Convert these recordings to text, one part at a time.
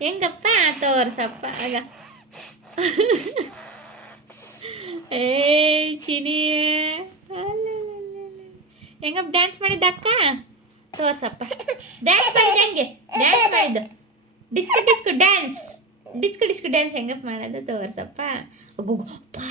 yang gak papa tor sepapa agak eh sini, yang gak dance malah daka tor sepapa dance malah diengke dance malah itu, disco disco dance, disco disco dance yang gak malah tuh tor sepapa, buku pa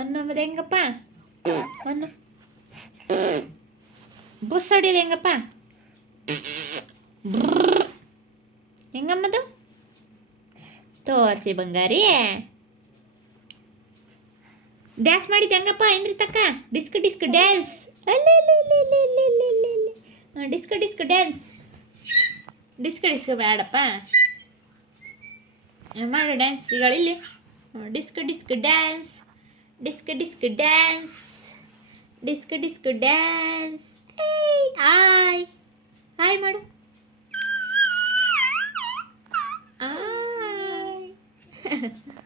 ಅನ್ನಮ್ಮದು ಹೆಂಗಪ್ಪ ಅನ್ನ ಬುಸ್ ಹೊಡಿಯೋದು ಹೆಂಗಪ್ಪ ಹೆಂಗಮ್ಮದು ತೋರಿಸಿ ಬಂಗಾರಿ dance ಮಾಡಿದ್ದು ಹೆಂಗಪ್ಪ ಏನ್ರಿ ತಕ್ಕ disco disco dance disco disco dance disco disco ಬೇಡಪ್ಪ ಮಾಡು ಡ್ಯಾನ್ಸ್ ಇಲ್ಲಿ disco disco dance disco disco dance disco disco dance hey hi hi madam hi